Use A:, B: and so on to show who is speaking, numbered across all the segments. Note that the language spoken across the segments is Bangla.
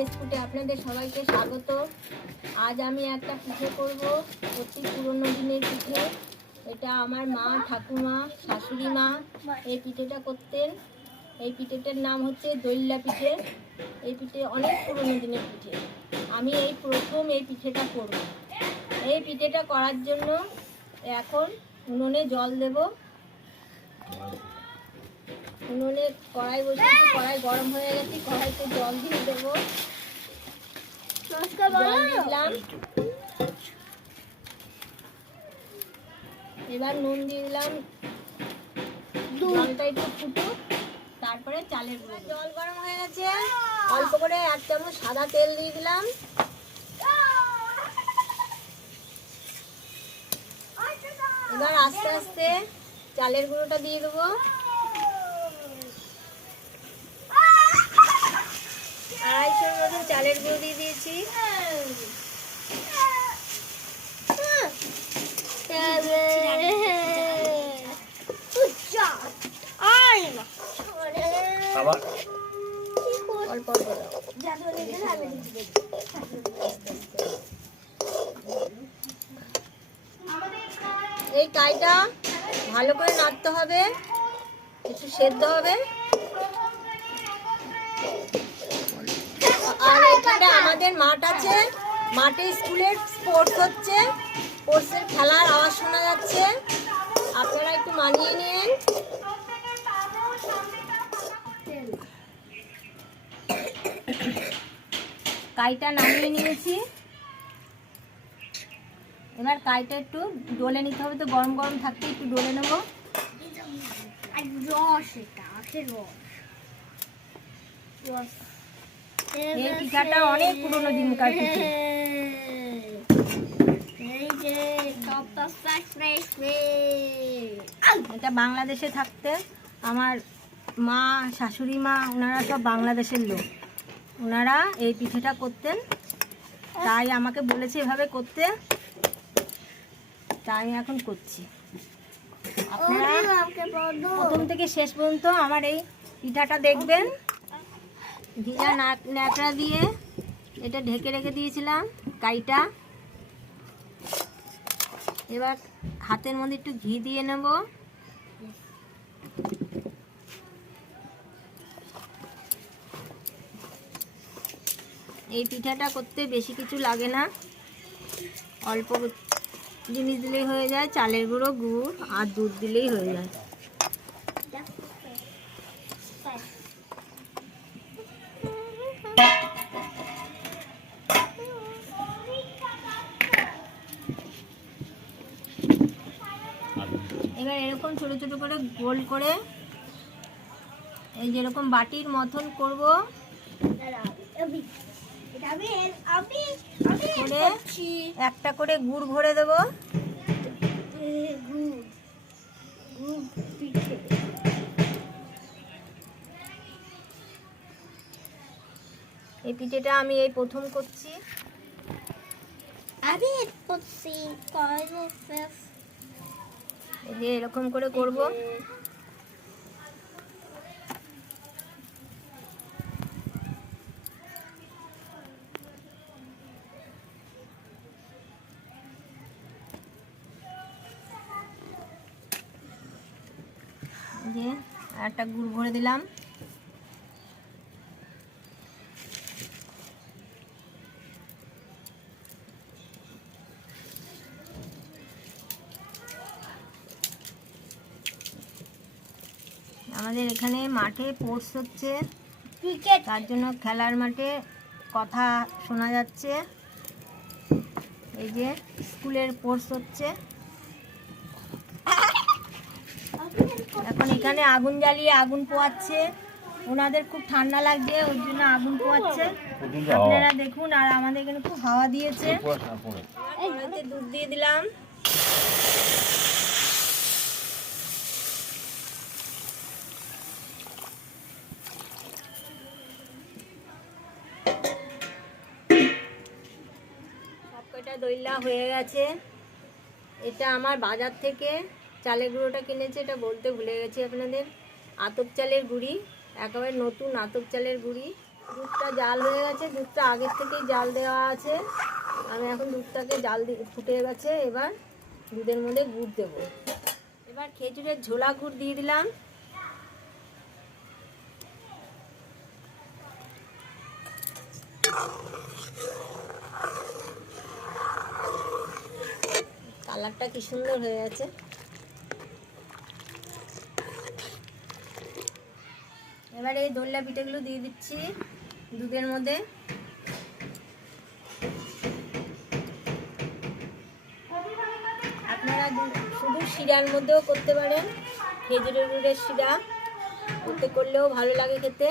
A: গণেশ পুটে আপনাদের সবাইকে স্বাগত। আজ আমি একটা পিঠে করব, অতি পুরনো দিনের পিঠে এটা আমার মা, ঠাকুমা, শাশুড়ি মা এই পিঠেটা করতেন। এই পিঠেটার নাম হচ্ছে দৈল্লা পিঠে এই পিঠে অনেক পুরনো দিনের পিঠে আমি এই প্রথম এই পিঠেটা করব। এই পিঠেটা করার জন্য এখন উনুনে জল দেব। উনুনে কড়াই বসিয়েছি কড়াই গরম হয়ে গেছে কড়াইতে জল দিয়ে দেবো। জল দিলাম। এবার নুন দিয়ে দিলাম। জলটা একটু ফুটুক তারপরে চালের গুঁড়ো জল গরম হয়ে গেছে। অল্প করে এক চামচ সাদা তেল দিয়ে দিলাম। এবার আস্তে আস্তে চালের গুঁড়োটা দিয়ে দেবো। আড়াইশোর মতন চালের গুঁড়ো দিয়ে দিয়েছি।
B: আবার?
A: অল্প অল্প এই কাইটা ভালো করে নাড়তে হবে একটু সেদ্ধ হবে। আর এখানে আমাদের মাঠ আছে। মাঠে স্কুলের স্পোর্টস হচ্ছে। স্পোর্টসের খেলার আওয়াজ শোনা যাচ্ছে। আপনারা একটু মানিয়ে নিন। কাইটা নামিয়ে নিয়েছি। এবার কাইটা একটু ডলে নিতে হবে তো, গরম গরম থাকতে একটু ডলে নেব। এই পিঠাটা অনেক পুরনো দিনকার পিঠে এটা বাংলাদেশে থাকতে আমার মা শাশুড়ি মা ওনারা সব বাংলাদেশের লোক। ওনারা এই পিঠেটা করতেন। তাই আমাকে বলেছে এভাবে করতে। তাই আমি এখন করছি। আপনারা প্রথম থেকে শেষ পর্যন্ত আমার এই পিঠাটা দেখবেন। ঘিয়া ন্যাকড়া দিয়ে এটা ঢেকে রেখে দিয়েছিলাম, কাইটা। এবার হাতের মধ্যে একটু ঘি দিয়ে নেব। এই পিঠাটা করতে বেশি কিছু লাগে না। অল্প জিনিস দিলেই হয়ে যায়, চালের গুঁড়ো, গুড় আর দুধ দিলেই হয়ে যায়। এবার এরকম ছোট ছোট করে গোল করে এই যেরকম বাটির মতন করব। করে একটা করে গুড় ভরে দেবো। এই পিঠেটা আমি এই প্রথম করছি। আমি করছি এই যে এরকম করে করব। যে। আর একটা গুড় ভরে দিলাম। আমাদের এখানে মাঠে স্পোর্টস হচ্ছে। ক্রিকেট তার জন্য খেলার মাঠে কথা শোনা যাচ্ছে। এই যে স্কুলের স্পোর্টস হচ্ছে। এখন এখানে আগুন জ্বালিয়ে আগুন পোয়াচ্ছে ওনাদের খুব ঠান্ডা লাগছে ওর জন্য আগুন পোয়াচ্ছে আপনারা দেখুন আর আমাদের এখানে খুব হাওয়া দিয়েছে। দুধ দিয়ে দিলাম। দইলা হয়ে গেছে। এটা আমার বাজার থেকে চালের গুঁড়োটা কিনেছে, এটা বলতে ভুলে গেছি আপনাদের। আতপ চালের গুঁড়ি, একেবারে নতুন আতপ চালের গুঁড়ি। দুধটা জাল হয়ে গেছে, দুধটা আগের থেকেই জাল দেওয়া আছে। আমি এখন দুধটাকে জাল ফুটে গেছে, এবার দুধের মধ্যে গুড় দেবো। এবার খেজুরের ঝোলা গুড় দিয়ে দিলাম। কালারটা কি সুন্দর হয়ে আছে এবার এই দোল্লা পিঠেগুলো দিয়ে দিচ্ছি দুধের মধ্যে। আপনারা শুধু শিরার মধ্যেও করতে পারেন, খেজুরের গুড়ের শিরা। ওতে করলেও ভালো লাগে খেতে।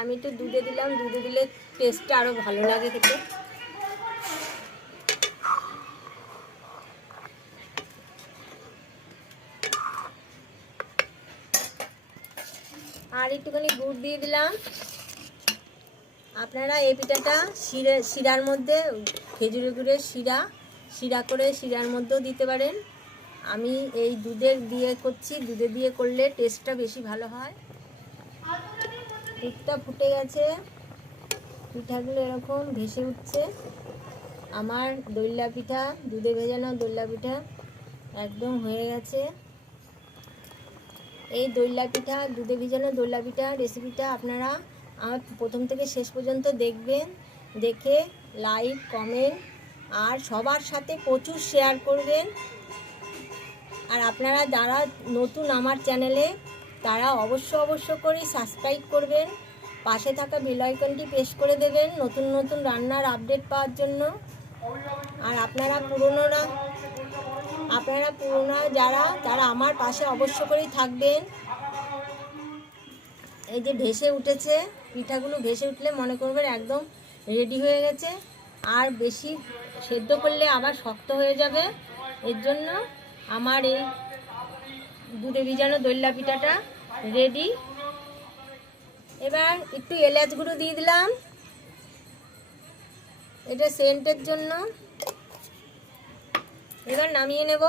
A: আমি তো দুধে দিলাম, দুধে দিলে টেস্টটা আরও ভালো লাগে খেতে। আর একটুখানি গুড় দিয়ে দিলাম। আপনারা এই পিঠাটা শিরে, শিরার মধ্যে খেজুরের গুড়ের শিরা শিরা করে শিরার মধ্যেও দিতে পারেন। আমি এই দুধের দিয়ে করছি, দুধে দিয়ে করলে টেস্টটা বেশি ভালো হয়। দুধটা ফুটে গেছে। পিঠাগুলো এরকম ভেসে উঠছে। আমার দইলা পিঠা, দুধে ভেজানো দইলা পিঠা একদম হয়ে গেছে। এই দইলা পিঠা দুধে ভিজানো দইলা পিঠা রেসিপিটা আপনারা আমার প্রথম থেকে শেষ পর্যন্ত দেখবেন। দেখে লাইক কমেন্ট আর সবার সাথে প্রচুর শেয়ার করবেন। আর আপনারা যারা নতুন আমার চ্যানেলে তারা অবশ্য অবশ্য করে সাবস্ক্রাইব করবেন। পাশে থাকা বেল আইকনটি প্রেস করে দেবেন নতুন নতুন রান্নার আপডেট পাওয়ার জন্য। আর আপনারা পুরনোরা আপনারা পুরোনো যারা, তারা আমার পাশে অবশ্য করেই থাকবেন। এই যে ভেসে উঠেছে, পিঠাগুলো ভেসে উঠলে মনে করবেন একদম রেডি হয়ে গেছে। আর বেশি সেদ্ধ করলে আবার শক্ত হয়ে যাবে। এর জন্য আমার এই দুধে ভিজানো দইলা পিঠাটা রেডি এবার একটু এলাচ গুঁড়ো দিয়ে দিলাম। এটা সেন্টের জন্য। এবার নামিয়ে নেব।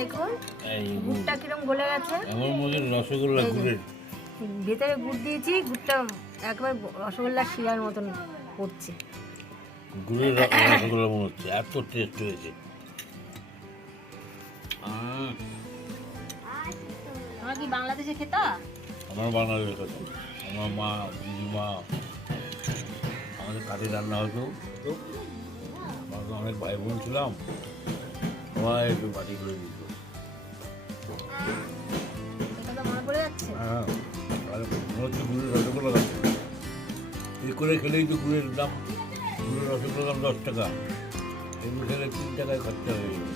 A: দেখুন গুড়টা কিরম গলে গেছে।
B: এমন মধ্যে রসগোল্লা গুড়ের।
A: ভেতরে গুড় দিয়েছি গুড়টা একবার রসগোল্লার শিরার মতন করছে
B: গুড়ের রসগোল্লা মনে হচ্ছে এত টেস্ট হয়েছে।
A: আমার কি বাংলাদেশে খেতা?
B: আমার আমার মা দিদিমা আমাদের কাঠে রান্না হতো। অনেক ভাই বোন ছিলাম। সবাই একটু বাটি করে দিত। এ করে খেলেই তো গুড়ের দাম গুড়ের রসগোল্লার দাম দশ টাকা। এগুলো খেলে তিন টাকায় খরচা হয়ে যাবে।